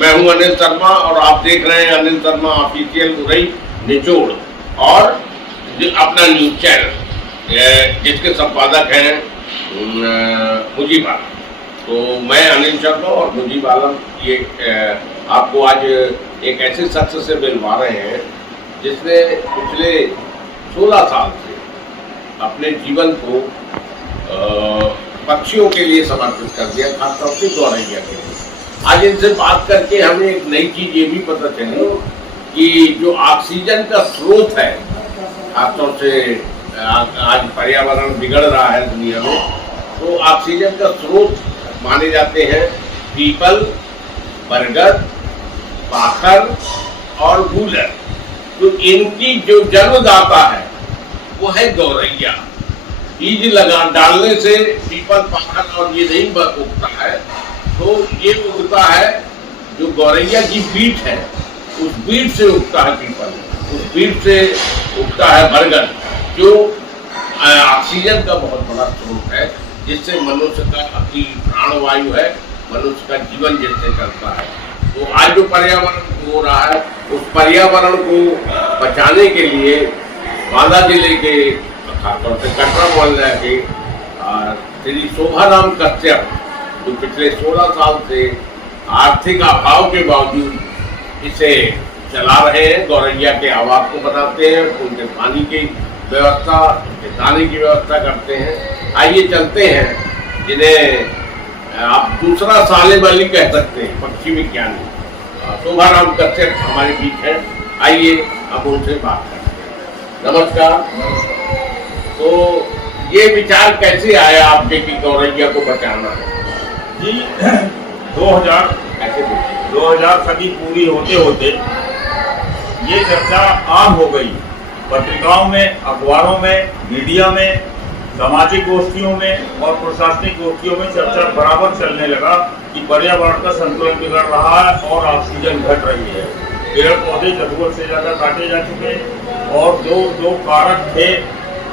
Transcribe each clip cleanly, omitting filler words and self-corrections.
मैं हूं अनिल शर्मा और आप देख रहे हैं अनिल शर्मा ऑफिशियल उरई निचोड़ और अपना न्यूज चैनल जिसके संपादक हैं मुजीब आलम। तो मैं अनिल शर्मा और मुजीब आलम ये आपको आज एक ऐसे शख्स से मिलवा रहे हैं जिसने पिछले 16 साल से अपने जीवन को पक्षियों के लिए समर्पित कर दिया, खासतौर से गौरैया के लिए। आज इनसे बात करके हमें एक नई चीज ये भी पता चली कि जो ऑक्सीजन का स्रोत है, खासतौर से आज पर्यावरण बिगड़ रहा है दुनिया में, तो ऑक्सीजन का स्रोत माने जाते हैं पीपल, बरगद, पाखर और गूलर। तो इनकी जो जन्मदाता है वो है गौरैया। बीज लगा डालने से पीपल, पाखर और ये नहीं उगता है, तो ये उगता है जो गौरैया की बीट है, उस बीट से उगता है पीपल, उस बीट से उगता है बरगद, जो ऑक्सीजन का बहुत बड़ा स्रोत है, जिससे मनुष्य का अपनी प्राणवायु है, मनुष्य का जीवन जिससे चलता है। तो आज जो पर्यावरण हो रहा है, उस पर्यावरण को बचाने के लिए बांदा जिले के खासतौर से कटरा मोहल्ला के श्री शोभाराम कश्यप, जो पिछले 16 साल से आर्थिक अभाव के बावजूद इसे चला रहे हैं, गौरैया के आवास को बनाते हैं, उनके पानी की व्यवस्था, उनके दाने की व्यवस्था करते हैं। आइए चलते हैं जिन्हें आप दूसरा सालेम अली कह सकते हैं, पक्षी विज्ञानी शोभाराम कश्यप हमारे बीच है। आइए अब उनसे बात करते हैं। नमस्कार। तो ये विचार कैसे आया आपके कि गौरैया को बचाना है? जी 2000 सदी पूरी होते होते ये चर्चा आम हो गई। पत्रिकाओं में, अखबारों में, मीडिया में, सामाजिक गोष्ठियों में और प्रशासनिक गोष्ठियों में चर्चा बराबर चलने लगा कि पर्यावरण का संतुलन बिगड़ रहा है और ऑक्सीजन घट रही है। पेड़ पौधे जरूरत से ज्यादा काटे जा चुके और जो कारक थे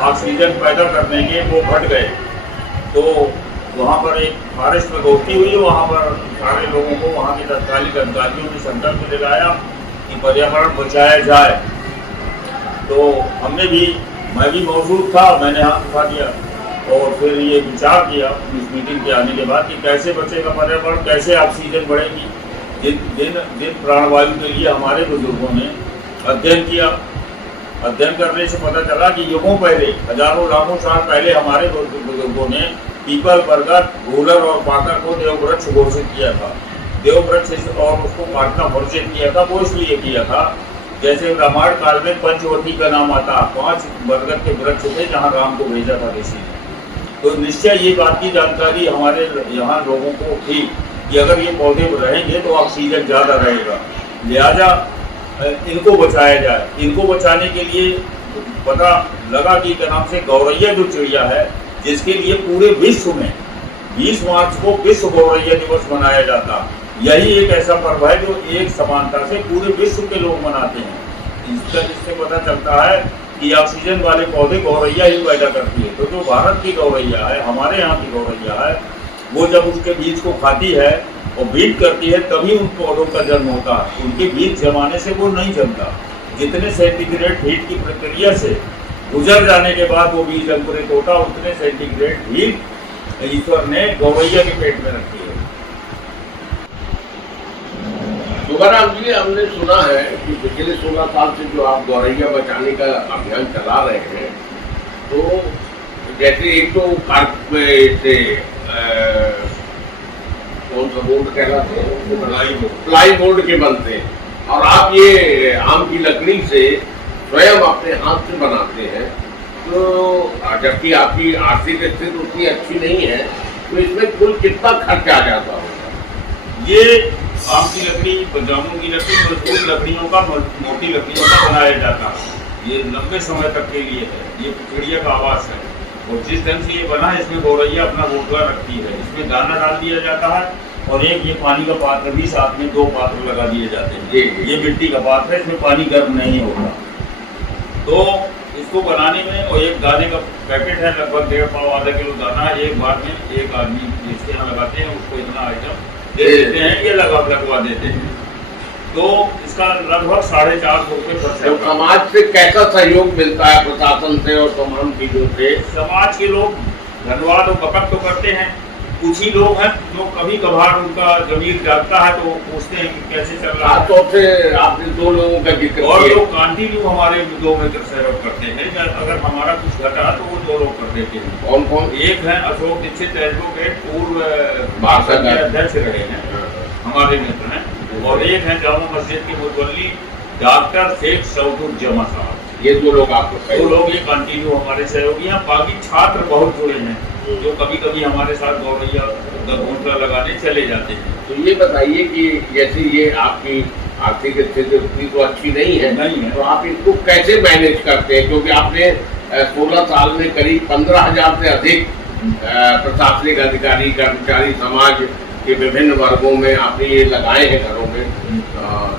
ऑक्सीजन पैदा करने के वो घट गए। तो वहाँ पर एक बारिश में गोष्ठी हुई, वहाँ पर सारे लोगों को वहाँ के तत्कालीन अधिकारियों ने संकल्प दिलाया कि पर्यावरण बचाया जाए। तो हमने भी, मैं भी मौजूद था, मैंने हाथ उठा दिया और फिर ये विचार किया इस मीटिंग के आने के बाद कि कैसे बचेगा पर्यावरण, कैसे ऑक्सीजन बढ़ेगी। जिन प्राणवायु के लिए हमारे बुजुर्गों ने अध्ययन किया, अध्ययन करने से पता चला कि युगों पहले, हजारों लाखों साल पहले हमारे बुजुर्गों ने पीपल, बरगद, गूलर और पाकर को देववृक्ष घोषित किया था। देववृक्ष और उसको काटना वर्जित किया था। वो इसलिए किया था, जैसे रामायण काल में पंचवटी का नाम आता, 5 बरगद के वृक्ष थे जहाँ राम को भेजा था ऋषि ने। तो निश्चय ये बात की जानकारी हमारे यहाँ लोगों को थी कि अगर ये पौधे रहेंगे तो ऑक्सीजन ज़्यादा रहेगा, लिहाजा इनको बचाया जाए। इनको बचाने के लिए पता लगा कि क्या नाम से गौरैया जो चिड़िया है, जिसके लिए पूरे विश्व में 20 मार्च को विश्व गौरैया दिवस मनाया जाता। यही एक ऐसा पर्व है जो एक समानता से पूरे विश्व के लोग मनाते हैं। इससे पता चलता है कि ऑक्सीजन वाले पौधे गौरैया ही पैदा करती है। तो जो भारत की गौरैया है, हमारे यहाँ की गौरैया है, वो जब उसके बीज को खाती है और बीट करती है तभी उन पौधों का जन्म होता है। उनके बीज जमाने से वो नहीं जमता। जितने सेंटीग्रेड हीट की प्रक्रिया से गुजर जाने के बाद वो बीज अंकुरित होता, उतने सेंटीग्रेड हीट ईश्वर ने गौरैया के पेट में रखी है। शोभाराम जी, हमने सुना है कि पिछले 16 साल से जो आप गौरैया बचाने का अभियान चला रहे हैं, तो जैसे एक तो कौन सा बोर्ड कहलाते हैं, प्लाई बोर्ड के बनते हैं, और आप ये आम की लकड़ी से स्वयं अपने हाथ से बनाते हैं। तो जबकि आपकी आर्थिक स्थिति उतनी अच्छी नहीं है, तो इसमें कुल कितना खर्च आ जाता होगा? ये आम की लकड़ी, जामुन की लकड़ी, मजबूत लकड़ियों का, मोटी लकड़ियों का बनाया जाता है। ये लंबे समय तक के लिए है। ये चिड़िया का आवास है और जिस ढंग से ये बना है, इसमें गौरैया अपना घोंसला रखती है। इसमें दाना डाल दिया जाता है और एक ये पानी का पात्र भी, साथ में 2 पात्र लगा दिए जाते हैं। ये मिट्टी का पात्र है, इसमें पानी गर्म नहीं होता। तो इसको बनाने में, और एक दाने का पैकेट है, लगभग 1.5 पाव आधा किलो दाना एक बार में एक आदमी जिसके यहाँ लगाते हैं उसको इतना आइटम दे देते हैं, ये लगवा देते हैं। तो इसका लगभग 450 रुपये खर्चा। तो समाज से कैसा सहयोग मिलता है, प्रशासन से और तमाम चीजों से? समाज के लोग धन्यवाद और बकत तो करते हैं, कुछ ही लोग हैं जो कभी कभार उनका जमीर जागता है तो पूछते हैं कि कैसे चल रहा है। तो से आपने 2 लोगों का जिक्र किया। और लोग कंटिन्यू हमारे मुद्दों में सहयोग करते हैं, अगर हमारा कुछ घटा तो वो 2 लोग कर देते हैं। कौन कौन? एक है अशोक दीक्षित, एडवोकेट, पूर्व अध्यक्ष रहे हैं, हमारे मित्र हैं। और एक है जामा मस्जिद के मुतवल्ली डॉक्टर शेख सऊदुज्जमा साहब। ये 2 लोग आपको? 2 लोग ये कंटिन्यू हमारे सहयोगी हैं। बाकी छात्र बहुत जुड़े हैं जो कभी कभी हमारे साथ गौरैया घोंसला लगाने चले जाते हैं। तो ये बताइए कि जैसे ये आपकी आर्थिक स्थिति उतनी तो अच्छी नहीं है, तो आप इसको कैसे मैनेज करते हैं? क्योंकि आपने 16 साल में करीब 15,000 से अधिक प्रशासनिक अधिकारी, कर्मचारी, समाज के विभिन्न वर्गों में आपने ये लगाए हैं घरों में,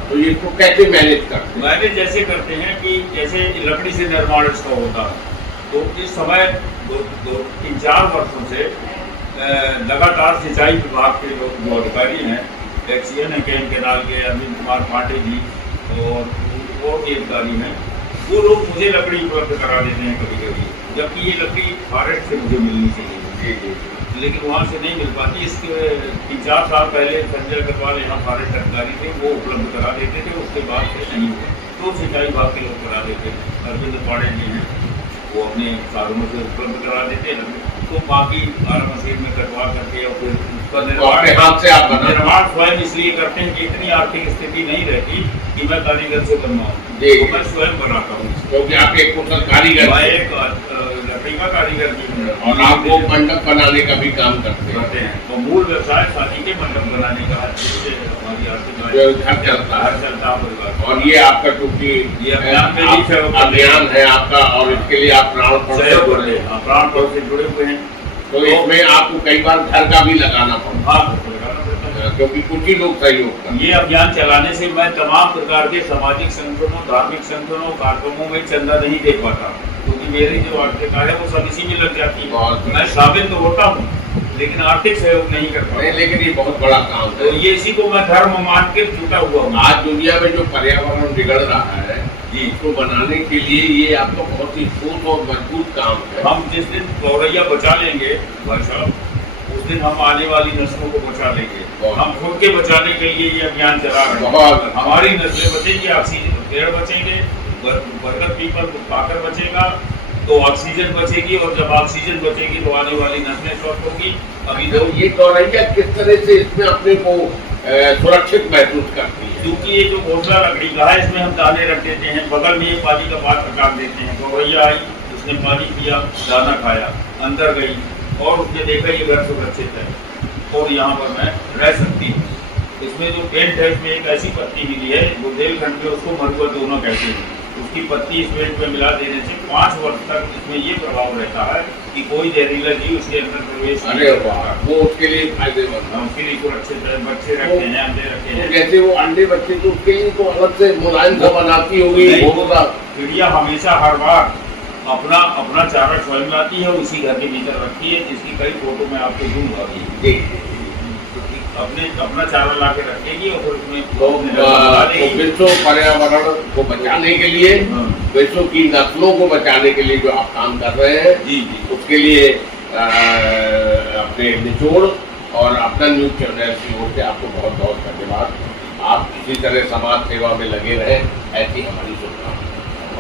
तो ये इसको कैसे मैनेज करते हैं? मैनेज जैसे करते हैं कि जैसे लकड़ी से निर्माण इसका होता है, तो इस समय 3-4 वर्षों से लगातार सिंचाई विभाग के लोग जो अधिकारी हैं, एक्सीएन है केन केनाल के अरविंद कुमार पांडे जी और भी अधिकारी हैं, वो लोग मुझे लकड़ी उपलब्ध करा देते हैं कभी कभी, जबकि ये लकड़ी फॉरेस्ट से मुझे मिलनी चाहिए, लेकिन वहाँ से नहीं मिल पाती। इसके 3-4 साल पहले संजय अग्रवाल यहाँ फॉरेस्ट अधिकारी थे, वो उपलब्ध करा देते थे, उसके बाद से नहीं हुआ, तो सिंचाई विभाग के लोग करा देते हैं। अरविंद पांडे जी हैं, वो अपने साधनों से उपलब्ध करा देते हैं, तो बाकी 12 मशीन में कटवा करके और फिर उसका निर्माण स्वयं इसलिए करते हैं कि इतनी आर्थिक स्थिति नहीं रहती कि मैं कारीगर से बनवाऊँ, तो मैं स्वयं बनाता हूँ, क्योंकि आप एक कुशल कारीगर, एक लकड़ी का कारीगर भी हूँ और आप वो मंडप बनाने का भी काम करते हैं। तो मूल व्यवसाय शादी के मंडप बनाने का है, जिससे हमारी आर्थिक घर चलता है। और ये आपका चूंकि अभियान है आपका, और इसके लिए आप प्राणपण से जुड़े हुए हैं, तो इसमें आपको कई बार घर का भी लगाना पड़ता है, क्योंकि कुछ ही लोग सहयोग करते हैं। ये अभियान चलाने से मैं तमाम प्रकार के सामाजिक संगठनों, धार्मिक संगठनों, कार्यक्रमों में चंदा नहीं दे पाता, क्योंकि मेरी जो आर्थिक है वो सब इसी में लग जाती है। मैं शामिल तो होता हूँ लेकिन आर्थिक सहयोग नहीं कर पाता। लेकिन ये बहुत बड़ा काम है, तो ये इसी को मैं धर्म मान के जुटा हुआ हूँ। आज दुनिया में जो पर्यावरण बिगड़ रहा है जी, इसको बनाने के लिए ये आपका बहुत ही ठोस और मजबूत काम है। हम जिस दिन गौरैया बचा लेंगे भाई साहब, उस दिन हम आने वाली नस्लों को बचा लेंगे। हम खुद के बचाने के लिए ये अभियान चला रहे हैं। हमारी नस्लें बचेंगी, ऑक्सीजन पेड़ बचेंगे, बरगद पीपल पाकर बचेगा तो ऑक्सीजन बचेगी, और जब ऑक्सीजन बचेगी तो आने वाली नस्लें स्वस्थ होगी। अभी तो ये गौरैया किस तरह से इसमें अपने को सुरक्षित महसूस करती है? क्योंकि ये जो घोंसला लकड़ी का है, इसमें हम दाने रख देते हैं, बगल में ये पानी का पात्र रख देते हैं। गौरैया आई, उसने पानी पिया, दाना खाया, अंदर गई और उसने देखा ये घर सुरक्षित है और यहाँ पर मैं रह सकती हूँ। इसमें जो पेंट है, इसमें एक ऐसी पत्ती मिली है, बुंदेलखंड में उसको मरुआ दोना कहते हैं। उसकी पत्ती इस पेंट में मिला देने से 5 वर्ष तक इसमें ये प्रभाव रहता है कि कोई जहरीला जीव उसके अंदर प्रवेश नहीं कर पाता। वो उसके लिए फायदेमंद है, उसके लिए सुरक्षित है। बच्चे रखते हैं, अंडे रखते हैं। जैसे वो अंडे बच्चे तो उसके लिए तो अलग से मुलायम सा बनाती होगी। चिड़िया हमेशा हर बार अपना चारा स्वयं लाती है, उसी घर के भीतर रखती है, जिसकी कई फोटो मैं आपको दूंगा। अपना चारा ला के रखेगी और उसमें विश्व पर्यावरण को बचाने के लिए, विश्व की नस्लों को बचाने के लिए जो आप काम कर रहे हैं, जी, उसके लिए अपने निचोड़ और अपना न्यूज चैनल की ओर से आपको बहुत बहुत धन्यवाद। आप इसी तरह समाज सेवा में लगे रहें, ऐसी हमारी शुभकामनाएं।